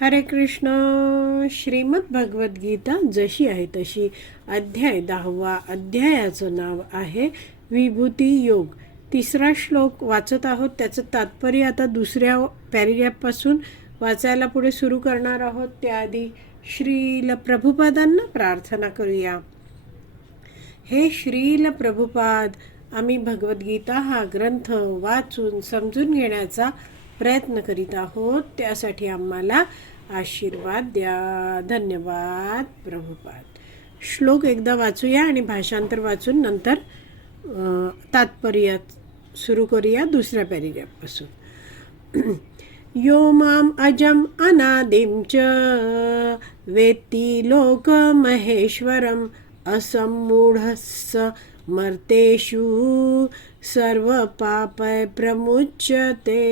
हरे कृष्ण. श्रीमद भगवद्गीता जशी आहे तशी. अध्याय दहावा. अध्यायाचं नाव आहे विभूती योग. तिसरा श्लोक वाचत आहोत. त्याचं तात्पर्य आता दुसऱ्या पॅरेग्राफपासून वाचायला पुढे सुरू करणार आहोत. त्याआधी श्रील प्रभुपादांना प्रार्थना करूया. हे श्रील प्रभुपाद आम्ही भगवद्गीता हा ग्रंथ वाचून समजून घेण्याचा प्रयत्न करीत आहोत. त्यासाठी आम्हाला आशीर्वाद द्या. धन्यवाद प्रभुपाद. श्लोक एकदा वाचूया आणि भाषांतर वाचून नंतर तात्पर्य सुरू करूया दुसऱ्या पॅरिग्राफपासून. यो माम अजम अनादिम च वेत्ति लोकमहेश्वरम् मर्तेषु। सर्व सर्वपापय प्रमुच्यते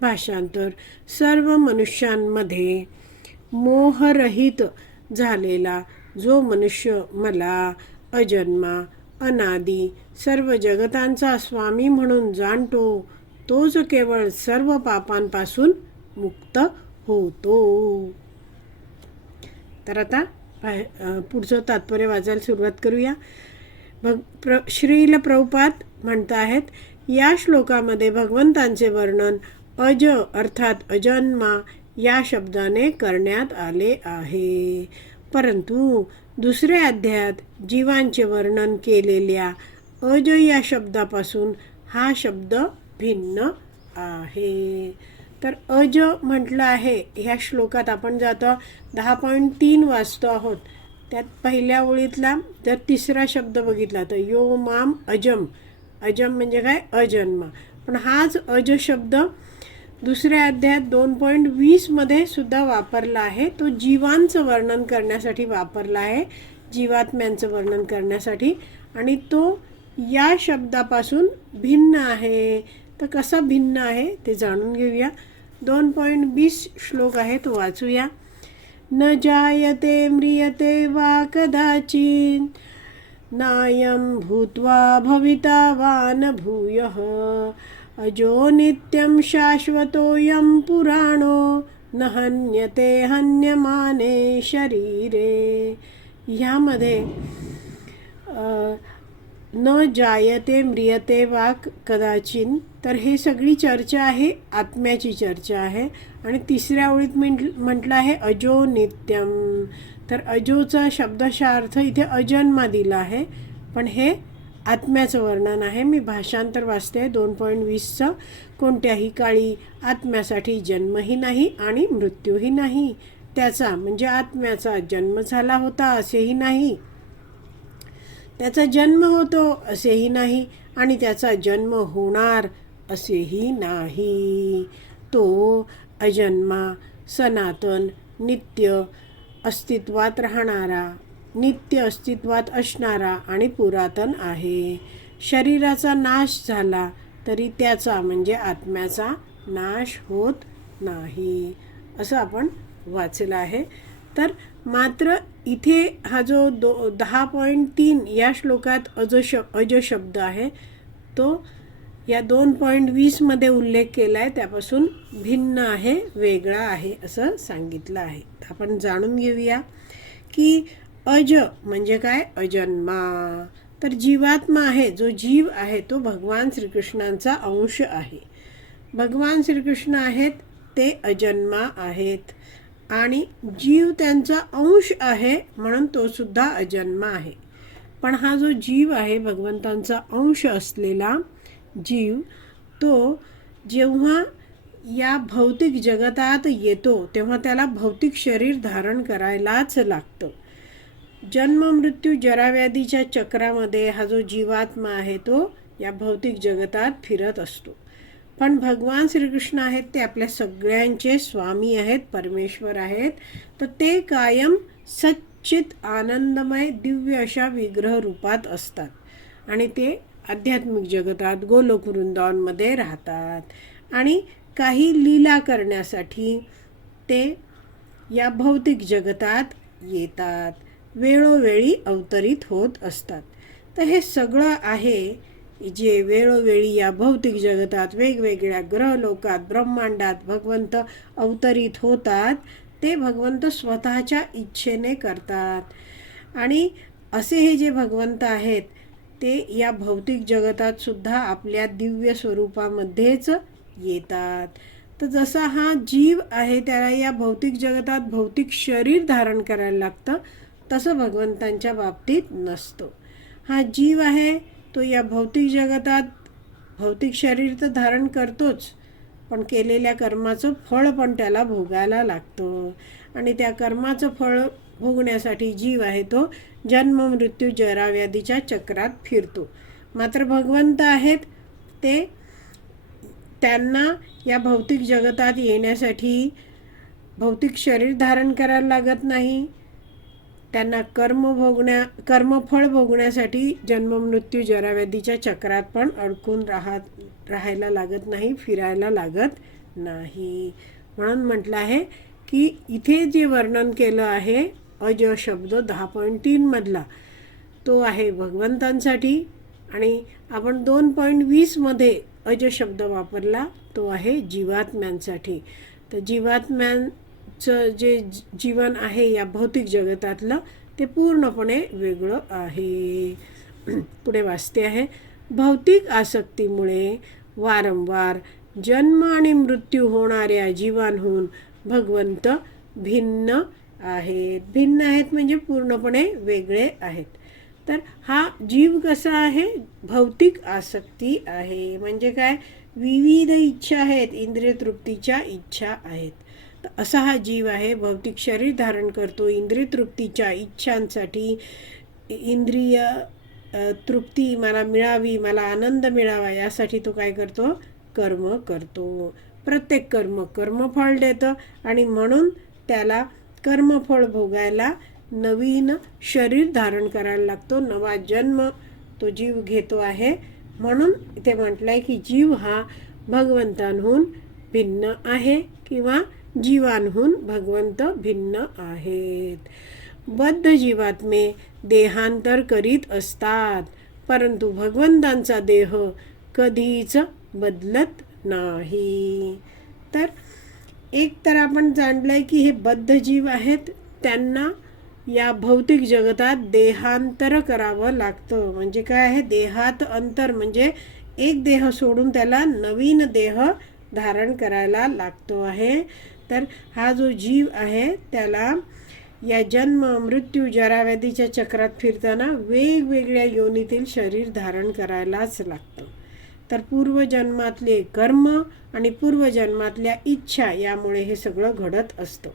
भाषांतर. सर्व मनुष्यांमध्ये मोहरहित झालेला जो मनुष्य मला अजन्मा अनादी सर्व जगतांचा स्वामी म्हणून जाणतो तोच केवळ सर्व पापांपासून मुक्त होतो. तर आता पुढचं तात्पर्य वाचायला सुरुवात करूया. भग प्र श्रील प्रभुपाद म्हणत आहेत या श्लोकामध्ये भगवंतांचे वर्णन अज अर्थात अजन्मा या शब्दाने करण्यात आले आहे. परंतु दुसऱ्या अध्यायात जीवांचे वर्णन केलेल्या अज या शब्दापासून हा शब्द भिन्न आहे. तर अज म्हटलं आहे ह्या श्लोकात आपण जातो दहा पॉईंट तीन वाचतो आहोत. त्यात पहिल्या ओळीतला जर तिसरा शब्द बघितला तर यो माम अजम अजम म्हणजे काय? अजन्म. पण हाच अज शब्द दुसऱ्या अध्यायात दोन पॉईंट वीसमध्ये सुद्धा वापरला आहे. तो जीवांचं वर्णन करण्यासाठी वापरला आहे. जीवात्म्यांचं वर्णन करण्यासाठी. आणि तो या शब्दापासून भिन्न आहे. तर कसा भिन्न आहे ते जाणून घेऊया. दोन पॉईंट वीस श्लोक आहे तो वाचूया. न जायते म्रियते वा कदाचित. नायं भूत्वा भविता वा न भूयः अजो नित्यं शाश्वतोऽयं पुराणो न हन्यते हन्यमाने शरीरे। ह्यामध्ये न जायते म्रियते वा कदाचिन तर हे सगळी चर्चा आहे आत्म्याची चर्चा आहे. आणि तिसऱ्या ओळीत म्हंट म्हटलं आहे अजो नित्यम तर अजोचा शब्दशः अर्थ इथे अजन्मा दिला आहे. पण हे आत्म्याचं वर्णन आहे. मी भाषांतर वाचते. दोन पॉईंट वीसचं कोणत्याही काळी आत्म्यासाठी जन्मही नाही आणि मृत्यूही नाही. त्याचा म्हणजे आत्म्याचा जन्म झाला होता असेही नाही. त्याचा जन्म होतो असेही नाही आणि त्याचा जन्म होणार असेही नाही. तो अजन्मा सनातन नित्य अस्तित्वात राहणारा नित्य अस्तित्वात असणारा आणि पुरातन आहे. शरीराचा नाश झाला तरी त्याचा म्हणजे आत्म्याचा नाश होत नाही असं आपण वाचलं आहे. तर मात्र इथे हा जो दो दहा पॉईंट तीन या श्लोकात अज श अज शब्द आहे तो या दोन पॉईंट वीसमध्ये उल्लेख केला आहे त्यापासून भिन्न आहे वेगळा आहे असं सांगितलं आहे. आपण जाणून घेऊया की अज म्हणजे काय? अजन्मा. तर जीवात्मा आहे जो जीव आहे तो भगवान श्रीकृष्णांचा अंश आहे. भगवान श्रीकृष्ण आहेत ते अजन्मा आहेत. आणि जीव त्यांचा अंश आहे म्हणून तो सुद्धा अजन्मा आहे. पण हा जो जीव आहे भगवंतांचा अंश असलेला जीव तो जेव्हा या भौतिक जगतात येतो तेव्हा त्याला भौतिक शरीर धारण करायलाच लागतं. जन्म मृत्यू जराव्याधीच्या चक्रामध्ये हा जो जीवात्मा आहे तो या भौतिक जगतात फिरत असतो. पण भगवान श्रीकृष्ण आहेत ते आपल्या सगळ्यांचे स्वामी आहेत परमेश्वर आहेत. तर ते कायम सच्चित आनंदमय दिव्य अशा विग्रह रूपात असतात. आणि ते आध्यात्मिक जगतात गोलोक वृंदावनमध्ये राहतात. आणि काही लीला करण्यासाठी ते या भौतिक जगतात येतात. वेळोवेळी अवतरित होत असतात. तर हे सगळं आहे जे वेळोवेळी या भौतिक जगतात वेगवेगळ्या ग्रहलोकात ब्रह्मांडात भगवंत अवतरित होतात ते भगवंत स्वतःच्या इच्छेने करतात. आणि असे हे जे भगवंत आहेत ते या भौतिक जगतात सुद्धा आपल्या दिव्य स्वरूपामध्येच येतात. तर जसा हा जीव आहे त्याला या भौतिक जगतात भौतिक शरीर धारण करायला लागतं तसं भगवंतांच्या बाबतीत नसतो. हा जीव आहे तो या भौतिक जगतात भौतिक शरीर तर धारण करतोच पण केलेल्या कर्माचं फळ पण त्याला भोगायला लागतं. आणि त्या कर्माचं फळ भोगण्यासाठी जीव आहे तो. जन्म मृत्यू जराव्याधीच्या चक्रात फिरतो. मात्र भगवंत आहेत ते. त्यांना या भौतिक जगतात येण्यासाठी भौतिक शरीर धारण करायला लागत नाही. त्यांना कर्म भोगण्या कर्मफळ भोगण्यासाठी जन्ममृत्यू जराव्याधीच्या चक्रात पण अडकून राहत राहायला लागत नाही फिरायला लागत नाही. म्हणून म्हटलं आहे की इथे जे वर्णन केलं आहे अज शब्द दहा पॉईंट तीनमधला तो आहे भगवंतांसाठी आणि आपण दोन पॉईंट वीसमध्ये अज शब्द वापरला तो आहे जीवात्म्यांसाठी. तर जीवात्म्यांचं जे जीवन आहे या भौतिक जगतातलं ते पूर्णपणे वेगळं आहे. पुढे वाचते आहे. भौतिक आसक्तीमुळे वारंवार जन्म आणि मृत्यू होणाऱ्या जीवांहून भगवंत भिन्न आहेत भिन्न आहेत म्हणजे पूर्णपणे वेगळे आहेत. तर हा जीव कसा आहे? भौतिक आसक्ती आहे. म्हणजे काय? विविध इच्छा आहेत इंद्रिय तृप्तीच्या इच्छा आहेत. तर असा हा जीव आहे भौतिक शरीर धारण करतो इंद्रिय तृप्तीच्या इच्छांसाठी. इंद्रिय तृप्ती मला मिळावी मला आनंद मिळावा यासाठी तो काय करतो? कर्म करतो. प्रत्येक कर्म कर्मफळ देतं आणि म्हणून त्याला कर्मफळ भोगायला नवीन शरीर धारण करायला लागतो नवा जन्म तो जीव घेतो आहे. म्हणून इथे म्हटलं आहे की जीव हा भगवंतांहून भिन्न आहे किंवा जीवांहून भगवंत भिन्न आहेत. बद्ध जीवात्मे देहांतर करीत असतात परंतु भगवंतांचा देह कधीच बदलत नाही. तर एक तर आपण जाणलं आहे की हे बद्ध जीव आहेत त्यांना या भौतिक जगतात देहांतर करावं लागतं. म्हणजे काय आहे? देहात अंतर म्हणजे एक देह सोडून त्याला नवीन देह धारण करायला लागतो आहे. तर हा जो जीव आहे त्याला या जन्म मृत्यू जराव्याधीच्या चक्रात फिरताना वेगवेगळ्या योनीतील शरीर धारण करायलाच लागतं. तर पूर्वजन्मातले कर्म आणि पूर्वजन्मातल्या इच्छा यामुळे हे सगळं घडत असतं.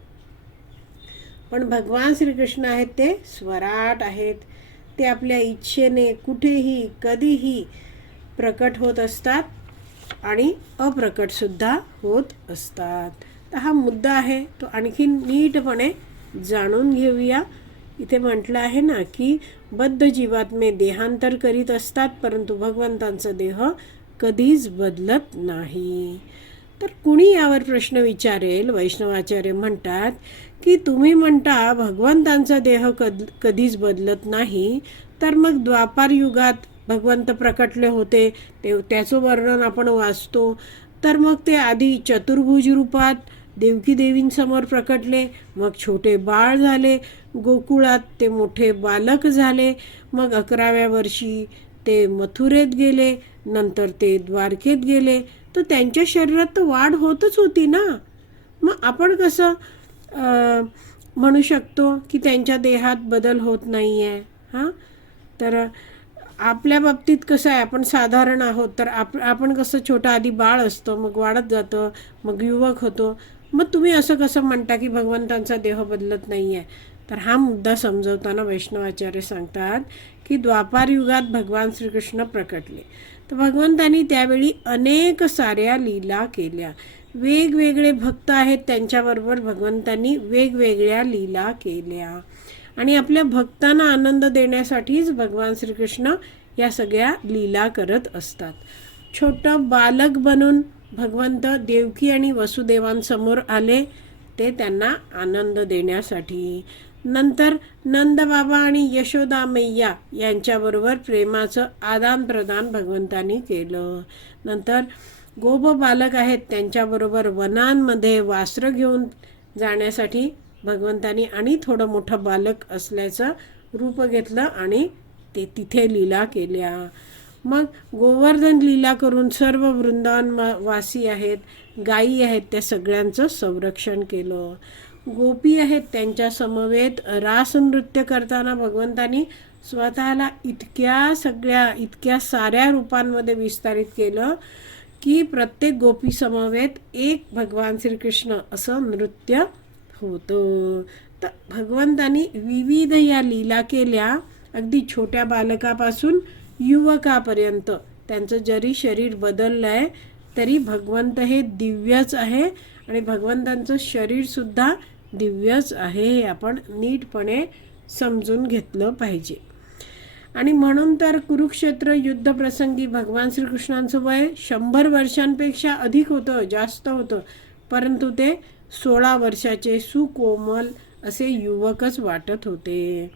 पण भगवान श्रीकृष्ण आहेत ते स्वराट आहेत. ते आपल्या इच्छेने कुठेही कधीही प्रकट होत असतात आणि अप्रकटसुद्धा होत असतात. तर हा मुद्दा आहे तो आणखी नीटपणे जाणून घेऊया. इथे म्हटलं आहे ना की बद्ध जीवात्मे देहांतर करीत असतात परंतु भगवंतांचा देह कधीच बदलत नाही. तर कुणी यावर प्रश्न विचारेल? वैष्णवाचार्य म्हणतात की तुम्ही म्हणता भगवंतांचा देह कद कधीच बदलत नाही. तर मग द्वापार युगात भगवंत प्रकटले होते. ते त्याचं वर्णन आपण वाचतो. तर मग ते आधी चतुर्भुज रूपात देवकी देवींसमोर प्रकटले. मग छोटे बाळ झाले. गोकुळात ते मोठे बालक झाले. मग अकराव्या वर्षी ते मथुरेत गेले नंतर ते द्वारकेत गेले. तर त्यांच्या शरीरात तर वाढ होतच होती ना. मग आपण कसं म्हणू शकतो की त्यांच्या देहात बदल होत नाही आहे हां? तर आपल्या बाबतीत कसं आहे आपण साधारण आहोत तर आप आपण कसं छोटं आधी बाळ असतं मग वाढत जातं मग युवक होतो. मग तुम्ही असं कसं म्हणता की भगवंतांचा देह बदलत नाही आहे तर हा मुद्दा समजवताना वैष्णवाचार्य सांगतात की द्वापार युगात भगवान श्रीकृष्ण प्रकटले. तर भगवंतांनी त्यावेळी अनेक साऱ्या लीला केल्या. वेगवेगळे भक्त आहेत त्यांच्याबरोबर भगवंतांनी वेगवेगळ्या लीला केल्या. आणि आपल्या भक्तांना आनंद देण्यासाठीच भगवान श्रीकृष्ण या सगळ्या लीला करत असतात. छोटं बालक बनून भगवंत देवकी आणि वसुदेवांसमोर आले ते त्यांना आनंद देण्यासाठी. नंतर नंदबाबा आणि यशोदा मैया यांच्याबरोबर प्रेमाचं आदान प्रदान भगवंतानी केलं. नंतर गोप बालक आहेत त्यांच्याबरोबर वनांमध्ये वास्त्र घेऊन जाण्यासाठी भगवंतानी आणि थोडं मोठं बालक असल्याचं रूप घेतलं आणि ते तिथे लीला केल्या. मग गोवर्धन लीला करून सर्व वृंदावन मा- वासी आहेत गायी आहेत त्या सगळ्यांचं संरक्षण केलं. गोपी आहेत त्यांच्या समवेत रासनृत्य करताना भगवंतानी स्वतःला इतक्या सगळ्या इतक्या साऱ्या रूपांमध्ये विस्तारित केलं की प्रत्येक गोपी समवेत एक भगवान श्रीकृष्ण असं नृत्य होतं. तर भगवंतानी विविध या लीला केल्या. अगदी छोट्या बालकापासून युवकापर्यंत त्यांचं जरी शरीर बदललं आहे तरी भगवंत हे दिव्यच आहे आणि भगवंतांचं शरीरसुद्धा दिव्यच आहे हे आपण नीटपणे समजून घेतलं पाहिजे. आणि म्हणून तर कुरुक्षेत्र युद्धप्रसंगी भगवान श्रीकृष्णांचं वय शंभर वर्षांपेक्षा अधिक होतं जास्त होतं. परंतु ते सोळा वर्षाचे सुकोमल असे युवकच वाटत होते.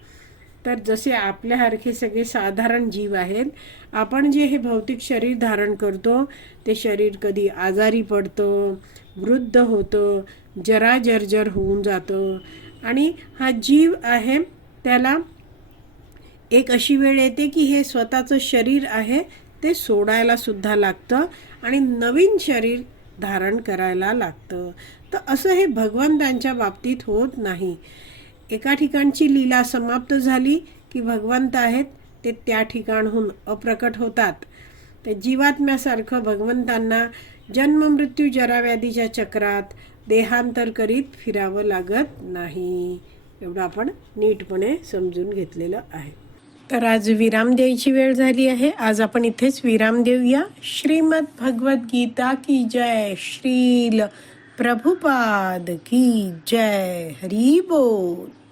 तर जसे आपल्यासारखे सगळे साधारण जीव आहेत आपण जे हे भौतिक शरीर धारण करतो ते शरीर कधी आजारी पडतं वृद्ध होतं जरा जर्जर होऊन जातं. आणि हा जीव आहे त्याला एक अशी वेळ येते की हे स्वतःचं शरीर आहे ते सोडायला सुद्धा लागतं आणि नवीन शरीर धारण करायला लागतं. तर असं हे भगवंतांच्या बाबतीत होत नाही. एका ठिकाणची लीला समाप्त झाली की भगवंत आहेत ते त्या ठिकाणहून अप्रकट होतात. ते जीवात्म्यासारखं भगवंतांना जन्म मृत्यू जराव्याधीच्या चक्रात देहांतर करीत फिरावं लागत नाही. एवढं आपण नीटपणे समजून घेतलेलं आहे. तर आज विराम द्यायची वेळ झाली आहे. आज आपण इथेच विराम देऊया. श्रीमद भगवद्गीता की जय. श्रील प्रभुपाद की जय. हरी बोल.